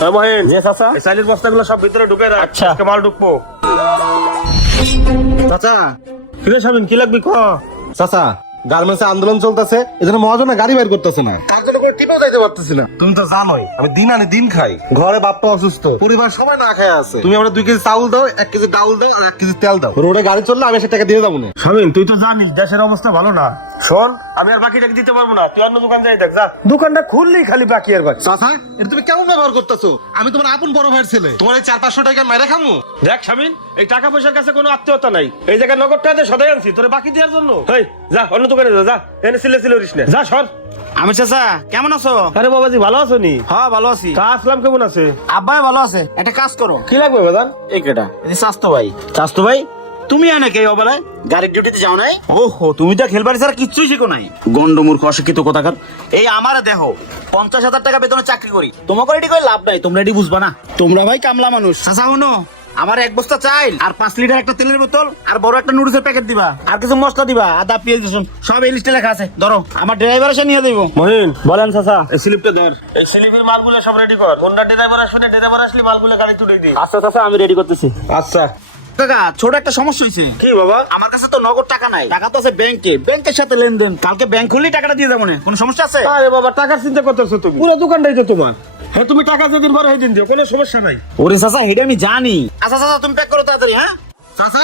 হ্যাঁ মহিন, জি চাচা। এই চাইলের বস্তাগুলো সব ভিতরে ঢুকে রাখ। আচ্ছা। আজকে মাল ঢুকবো। চাচা কিরে শামিন, কি লাগবি ক? চাচা গার্মেন্টসে আন্দোলন চলতেছে, এজন্য মহাজনে গাড়ি বের করতেছে না, তার জন্য করে টিপেও যাইতে পারতেছি না। তুমি তো জানোই আমি দিন আনি দিন খাই, ঘরে বাপ্পা অসুস্থ, পরিবার সবাই না খায় আছে। তুমি আমরা 2 কেজি চাউল দাও, 1 কেজি ডাউল দাও আর 1 কেজি তেল দাও। রোডে গাড়ি চললে আমি 100 টাকা দিয়ে যাবো না। শামিন, তুই তো জানিস দেশের অবস্থা ভালো না। শোন, আমি আর বাকি টাকা দিতে পারবো না, তুই অন্য দোকান যাই দেখ যা। দোকানটা খুললেই খালি বাকি আর বাকি। চাচা এটা তুমি কেমন ব্যবহার করতেছো? আমি তোমার আপন বড় ভাইয়ের ছেলে, তোমার এই 400-500 টাকা মাইরা খামু? দেখ শামিন, এই টাকা পয়সার কাছে কোনো আত্মীয়তা নাই। এই জায়গায় নগদ টাকা সদাই আনছি তোরে বাকি দেওয়ার জন্য। হেই যা, অন্য দোকানে যা, যা এনে সিলে সিলে উড়িস না, যা সর। আমি চাচা, কেমন আছো? আরে বাবাজি, ভালো আছো নি? হ্যাঁ ভালো আছি। তা আসলাম কেমন আছে? আব্বাই ভালো আছে। একটা কাজ করো। কি লাগবে বাদান? এই কেটা এই স্বাস্থ্য ভাই। স্বাস্থ্য ভাই, তুমি আনে কে অবেলায় গাড়ির ডিউটিতে যাও নাই? ওহো, তুমি তো খেলবাড়ি ছাড়া কিচ্ছুই শিখো নাই, গন্ডমূর্খ অশিক্ষিত কোথাকার। এই আমারে দেখো, 50,000 টাকা বেতনে চাকরি করি, তোমাকে এটি করে লাভ নাই, তোমরা এটি বুঝবা না। তোমরা ভাই কামলা মানুষ। চাচা শুনো, আমার 1 বস্তা চাইল আর 5 লিটার একটা তেলের বোতল আর বড় একটা নুডলসের প্যাকেট দিবা, আর কিছু মশলা দিবা, আদা পেঁয়াজ রসুন সব এই লিস্টে লেখা আছে। ধরো, আমার ড্রাইভার এসে নিয়ে দেবো। মহিন, বলেন চাচা। এই স্লিপটা ধর। এই স্লিপের মালগুলো সব রেডি কর। হোন্ডা ড্রাইভার আসলে ড্রাইভার আসলে মালগুলো গাড়ি তুলে দিই। আচ্ছা চাচা, আমি রেডি করতেছি। আচ্ছা। কাকা, ছোট একটা সমস্যা হয়েছে। কি বাবা? আমার কাছে তো নগদ টাকা নাই, টাকা তো আছে ব্যাংকে, ব্যাংকের সাথে লেনদেন। কালকে ব্যাংক খুললেই টাকাটা দিয়ে যাবো না, কোনো সমস্যা আছে? আরে বাবা, টাকার চিন্তা করতেছো তুমি? পুরো দোকানটাই তো তোমার। হ্যাঁ, তুমি টাকা যেদিন পারো সেদিন দিও, কোনো সমস্যা নাই। ওরে চাচা, হেডে আমি জানি। আচ্ছা চাচা, তুমি প্যাক করো তাড়াতাড়ি। হ্যাঁ চাচা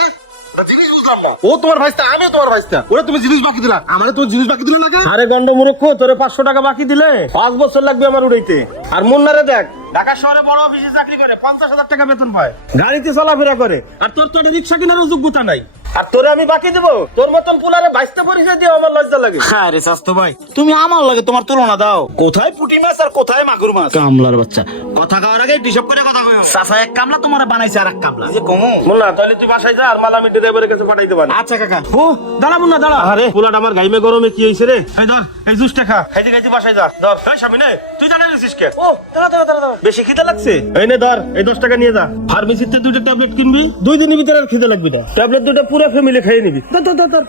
জিনিস বুঝলাম না, ও তোমার ভাইস্তা আমিও তোমার ভাইস্তা, ওরে তুমি জিনিস বাকি দিলা, আমারে তুমি জিনিস বাকি দিলে না কেন? আরে গন্ড মূর্খ, তোরে 500 টাকা বাকি দিলে 5 বছর লাগবে আমার উড়াইতে। আর মুন্নারে দেখ, ঢাকা শহরে বড় অফিসে চাকরি করে, 50,000 টাকা বেতন পায়, গাড়িতে চলাফেরা করে, আর তোর তো একটা রিক্সা কেনারও যোগ্যতা নাই। আর তোরে আমি বাকি দেবো? তোর মতন পুলারে বাইস্তা পরিচয় দিয়ে আমার লজ্জা লাগে। আরে চাচতো ভাই, তুমি আমার লাগে তোমার তুলনা দাও। কোথায় পুঁটি মাছ আর কোথায় মাগুর মাছ? কামলার বাচ্চা, কথা কওয়ার আগে হিসাব করে কথা কইও। চাচা এক কামলা তোমার বানাইছে আর এক কামলা, এই যে কমু। মুন্না, তাহলে তুই বাসায় যা, আর মাল আমি ড্রাইভারের কাছে পাঠাইতে পারি। আচ্ছা কাকা। ও দাঁড়া মুন্না, দাঁড়া। আরে পুলাটা আমার গাইমে গরমে কি হইছে রে? এই ধর, এই জুসটা খা, খাইতে খাইতে বাসায় যা। ধর। এই স্বামী নে, তুই জানা গেছিস কে? ও দাঁড়া দাঁড়া দাঁড়া, বেশি খিদে লাগছে? এই নে ধর, এই 10 টাকা নিয়ে যা। ফার্মেসিতে 2টা ট্যাবলেট কিনবি, 2 দিনের ভিতরে আর খিদে লাগবে না। ট্যাবলেট 2টা পুরো ফ্যামিলি খেয়ে নিবি। ধর ধর ধর ধর।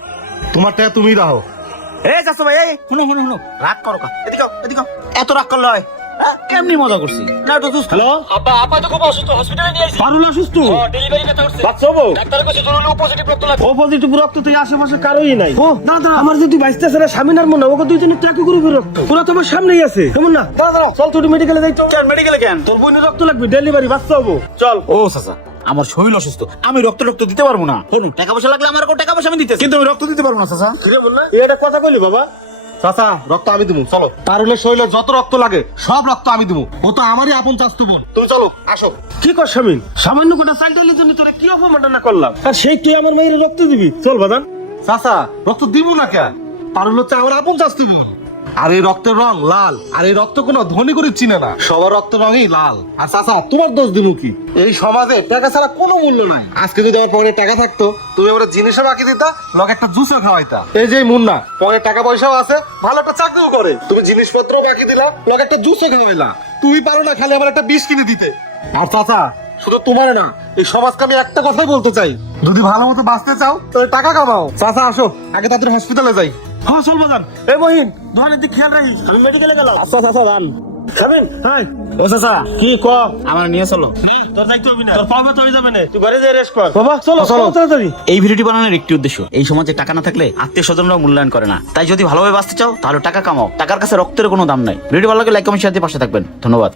তোমার টাকা তুমি রাখো। এই চাচতো ভাই, এই শুনো শুনো শুনো, রাগ করো কা, এদিকে আও, এদিকে আও। এত রাগ করলে হয়? কেমনি মজা করছি না? একটু জুস। হ্যালো, আপা, আপা তো খুব অসুস্থ, হসপিটালে নিয়ে আইছি। পারুল অসুস্থ? ডেলিভারি ব্যথা করছে। বাচ্চা হবো? ডাক্তার কইছে জরুরি পজিটিভ রক্ত লাগবে। ও পজিটিভ রক্ত তুই আশেপাশে কারোই নাই। ও দাঁড়া দাঁড়া, আমার যদি বাইসতেছে না স্বামীন আর মনে, ওকে দুইজনের ট্যাকু গ্রুপের রক্ত পুরো তোমার সামনেই আছে। কেমন না? দাঁড়া দাঁড়া, চল তুই মেডিকেলে যাই তো। কেন মেডিকেলে কেন? তোর বোনের রক্ত লাগবে, ডেলিভারি, বাচ্চা হবো, চল। ও চাচা, আমার শরীর অসুস্থ, আমি রক্ত দিতে পারবো না। শুনুন, টাকা পয়সা লাগলে আমার টাকা পয়সা আমি দিতেছি, কিন্তু আমি রক্ত দিতে পারবো না চাচা। কি রে বললা? এই এটা কথা কইলি বাবা? চাচা রক্ত আমি দিবো, চলো। পারুলের শরীরে যত রক্ত লাগে সব রক্ত আমি দিবো, ও তো আমারই আপন চাচতো বোন। তুমি চলো, আসো। কি কর স্বামীন? সামান্য কোটা চাইল্ডের জন্য তোরা কি অপমাননা করলাম, আর সেই তুই আমার মেয়ের রক্ত দিবি? চল বাদান। চাচা রক্ত দিব না কেন? পারুল হচ্ছে আমার আপন চাচতো বোন। আর এই রক্তের রং লাল, আর এই রক্ত কোনো ধনী করে চিনে না, সবার রক্ত রঙই লাল। আর চাচা তোমার দোষ দিব কি? এই সমাজে টাকা ছাড়া কোনো মূল্য নাই। আজকে যদি আমার পকেটে টাকা থাকতো, তুমি আমার জিনিসও বাকি দিতা, লগে একটা জুসও খাওয়াইতা। এই যে মুন্না, পকেটে টাকা পয়সাও আছে, ভালো একটা চাকরিও করে, তুমি জিনিসপত্র বাকি দিলা, লগে একটা জুসও খাওয়াইলা। তুমি পারো না খালি আমার একটা বিষ কিনে দিতে? আর চাচা শুধু তোমার না, এই সমাজকে আমি একটা কথাই বলতে চাই, যদি ভালো মতো বাঁচতে চাও তাহলে টাকা কামাও। চাচা আসো, আগে তাদের হসপিটালে যাই। হ্যাঁ চল বাদান। এই মহিন, দোকানের দিকে খেয়াল রাখিস, আমি মেডিকেলে গেলাম। আচ্ছা চাচা, দান। স্বামীন, হাই। ও চাচা, কি ক? আমার নিয়ে চলো। তোর যাইতে হবি না, তোর পাও ব্যথা হয়ে যাবে না, তুই ঘরে যাই রেস্ট কর। বাবা চলো চলো তাড়াতাড়ি। এই ভিডিওটি বানানোর একটি উদ্দেশ্য, এই সমাজে টাকা না থাকলে আত্মীয় স্বজনরা মূল্যায়ন করে না। তাই যদি ভালোভাবে বাঁচতে চাও তাহলে টাকা কামাও, টাকার কাছে রক্তের কোনো দাম নাই। ভিডিও ভালো লাগলে লাইক কমেন্ট শেয়ার দিয়ে পাশে থাকবেন। ধন্যবাদ।